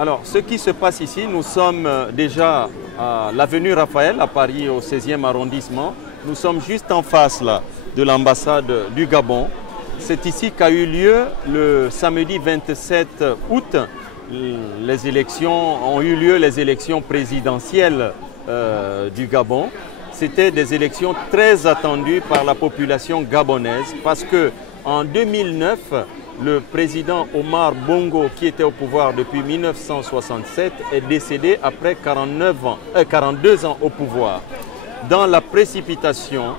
Alors, ce qui se passe ici, nous sommes déjà à l'avenue Raphaël, à Paris, au 16e arrondissement. Nous sommes juste en face là, de l'ambassade du Gabon. C'est ici qu'a eu lieu le samedi 27 août. Les élections présidentielles du Gabon. C'était des élections très attendues par la population gabonaise parce que en 2009, le président Omar Bongo, qui était au pouvoir depuis 1967, est décédé après 42 ans au pouvoir. Dans la précipitation,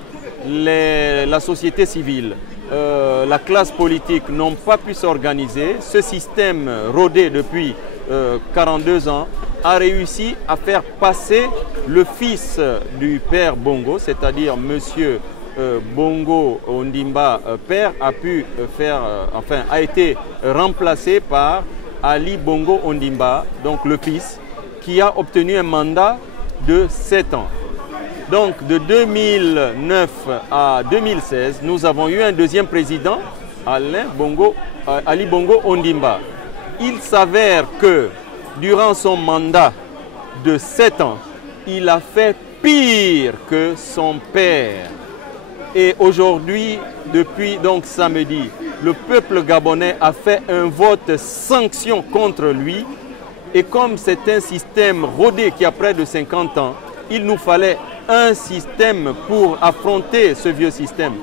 la société civile, la classe politique n'ont pas pu s'organiser. Ce système rodé depuis 42 ans a réussi à faire passer le fils du père Bongo, c'est-à-dire monsieur Bongo Ondimba père, a été remplacé par Ali Bongo Ondimba, donc le fils, qui a obtenu un mandat de 7 ans. Donc de 2009 à 2016, nous avons eu un deuxième président, Ali Bongo Ondimba. Il s'avère que durant son mandat de 7 ans, il a fait pire que son père. Et aujourd'hui, depuis donc samedi, le peuple gabonais a fait un vote sanction contre lui. Et comme c'est un système rodé qui a près de 50 ans, il nous fallait un système pour affronter ce vieux système.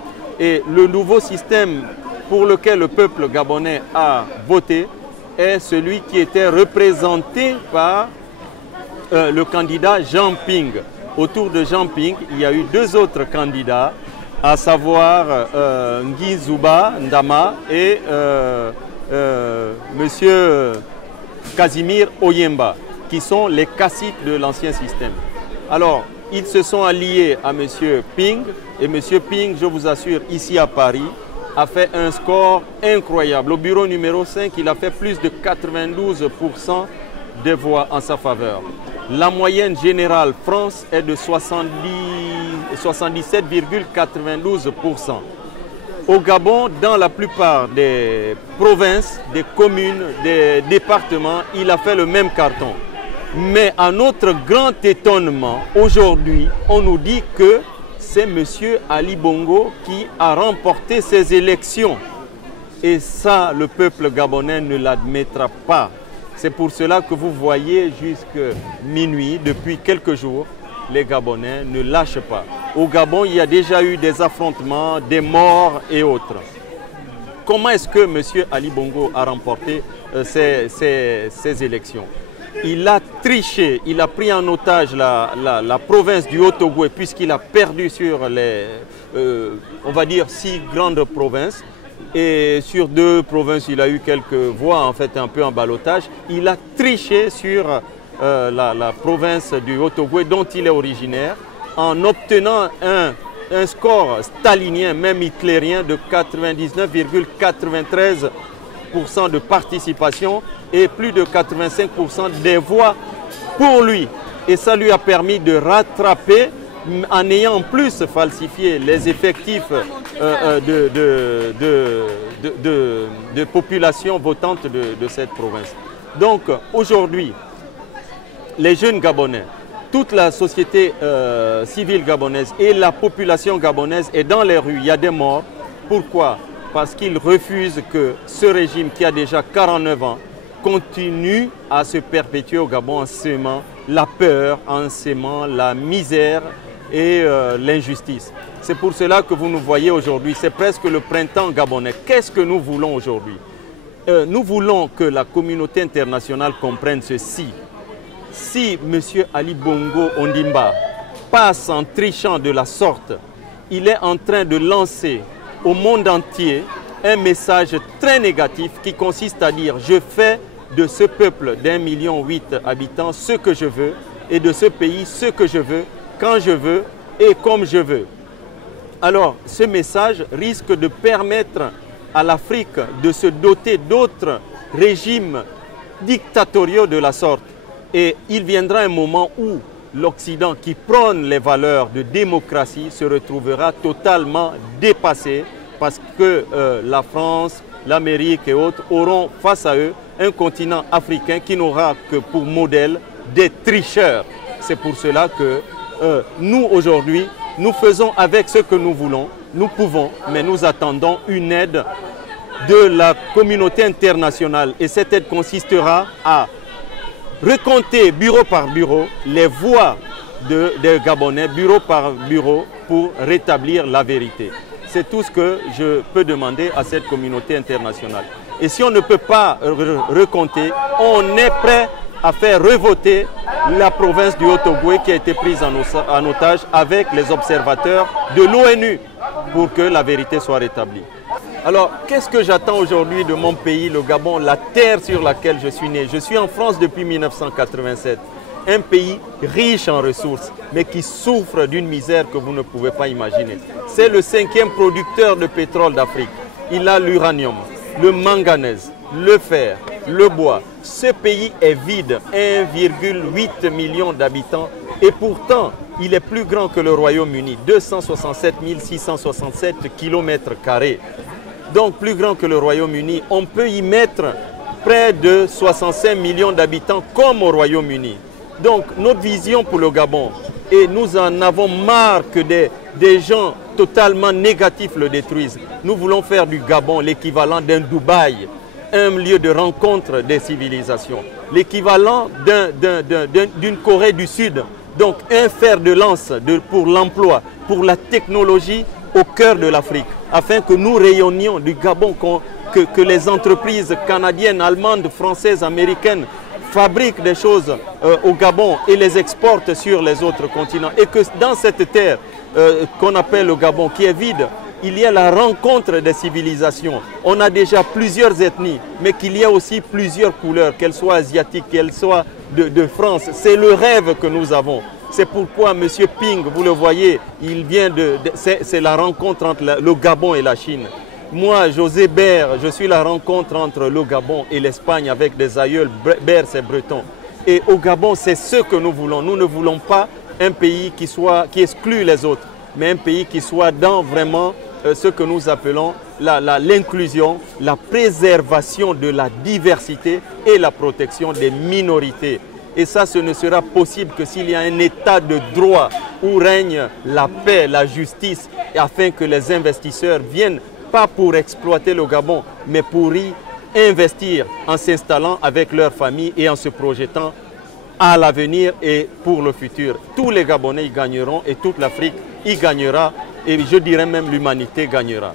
Et le nouveau système pour lequel le peuple gabonais a voté est celui qui était représenté par le candidat Jean Ping. Autour de Jean Ping, il y a eu deux autres candidats, à savoir Nguy Zouba Ndama et monsieur Casimir Oyemba, qui sont les caciques de l'ancien système. Alors, ils se sont alliés à monsieur Ping, et monsieur Ping, je vous assure, ici à Paris, a fait un score incroyable. Au bureau numéro 5, il a fait plus de 92% des voix en sa faveur. La moyenne générale France est de 77,92%. Au Gabon, dans la plupart des provinces, des communes, des départements, il a fait le même carton. Mais à notre grand étonnement, aujourd'hui, on nous dit que c'est M. Ali Bongo qui a remporté ces élections. Et ça, le peuple gabonais ne l'admettra pas. C'est pour cela que vous voyez jusqu'à minuit, depuis quelques jours, les Gabonais ne lâchent pas. Au Gabon, il y a déjà eu des affrontements, des morts et autres. Comment est-ce que M. Ali Bongo a remporté ces élections? Il a triché, il a pris en otage la province du Haut-Ogooué puisqu'il a perdu sur les, on va dire, 6 grandes provinces. Et sur 2 provinces, il a eu quelques voix, en fait, un peu en ballottage. Il a triché sur la province du Haut-Ogooué dont il est originaire en obtenant un score stalinien, même hitlérien, de 99,93% de participation et plus de 85% des voix pour lui. Et ça lui a permis de rattraper, en ayant en plus falsifié les effectifs de population votante de cette province. Donc aujourd'hui, les jeunes Gabonais, toute la société civile gabonaise et la population gabonaise est dans les rues. Il y a des morts. Pourquoi? Parce qu'ils refusent que ce régime qui a déjà 49 ans continue à se perpétuer au Gabon en sémant la peur, en sémant la misère et l'injustice. C'est pour cela que vous nous voyez aujourd'hui. C'est presque le printemps gabonais. Qu'est-ce que nous voulons aujourd'hui? Nous voulons que la communauté internationale comprenne ceci. Si M. Ali Bongo Ondimba passe en trichant de la sorte, il est en train de lancer au monde entier un message très négatif qui consiste à dire « Je fais de ce peuple d'1,8 million d'habitants ce que je veux et de ce pays ce que je veux, quand je veux et comme je veux ». Alors, ce message risque de permettre à l'Afrique de se doter d'autres régimes dictatoriaux de la sorte. Et il viendra un moment où l'Occident, qui prône les valeurs de démocratie, se retrouvera totalement dépassé parce que la France, l'Amérique et autres auront face à eux un continent africain qui n'aura que pour modèle des tricheurs. C'est pour cela que nous, aujourd'hui, nous faisons avec ce que nous voulons, nous pouvons, mais nous attendons une aide de la communauté internationale. Et cette aide consistera à recompter bureau par bureau les voix des Gabonais, bureau par bureau, pour rétablir la vérité. C'est tout ce que je peux demander à cette communauté internationale. Et si on ne peut pas recompter, on est prêt à faire revoter la province du Haut-Ogooué qui a été prise en otage avec les observateurs de l'ONU pour que la vérité soit rétablie. Alors, qu'est-ce que j'attends aujourd'hui de mon pays, le Gabon, la terre sur laquelle je suis né? Je suis en France depuis 1987, un pays riche en ressources, mais qui souffre d'une misère que vous ne pouvez pas imaginer. C'est le 5e producteur de pétrole d'Afrique. Il a l'uranium, le manganèse, le fer, le bois. Ce pays est vide, 1,8 million d'habitants, et pourtant, il est plus grand que le Royaume-Uni, 267 667 km². Donc plus grand que le Royaume-Uni. On peut y mettre près de 65 millions d'habitants comme au Royaume-Uni. Donc notre vision pour le Gabon, et nous en avons marre que des gens totalement négatifs le détruisent. Nous voulons faire du Gabon l'équivalent d'un Dubaï, un lieu de rencontre des civilisations, l'équivalent d'une Corée du Sud. Donc un fer de lance pour l'emploi, pour la technologie au cœur de l'Afrique, afin que nous rayonnions du Gabon, que les entreprises canadiennes, allemandes, françaises, américaines fabriquent des choses au Gabon et les exportent sur les autres continents. Et que dans cette terre qu'on appelle le Gabon, qui est vide, il y a la rencontre des civilisations. On a déjà plusieurs ethnies, mais qu'il y a aussi plusieurs couleurs, qu'elles soient asiatiques, qu'elles soient de France. C'est le rêve que nous avons. C'est pourquoi M. Ping, vous le voyez, il vient c'est la rencontre entre le Gabon et la Chine. Moi, José Bert, je suis la rencontre entre le Gabon et l'Espagne avec des aïeuls. Bert, c'est breton. Et au Gabon, c'est ce que nous voulons. Nous ne voulons pas un pays qui exclut les autres, mais un pays qui soit dans vraiment ce que nous appelons l'inclusion, la préservation de la diversité et la protection des minorités. Et ça, ce ne sera possible que s'il y a un état de droit où règne la paix, la justice, afin que les investisseurs viennent, pas pour exploiter le Gabon, mais pour y investir en s'installant avec leur famille et en se projetant à l'avenir et pour le futur. Tous les Gabonais y gagneront et toute l'Afrique y gagnera, et je dirais même l'humanité gagnera.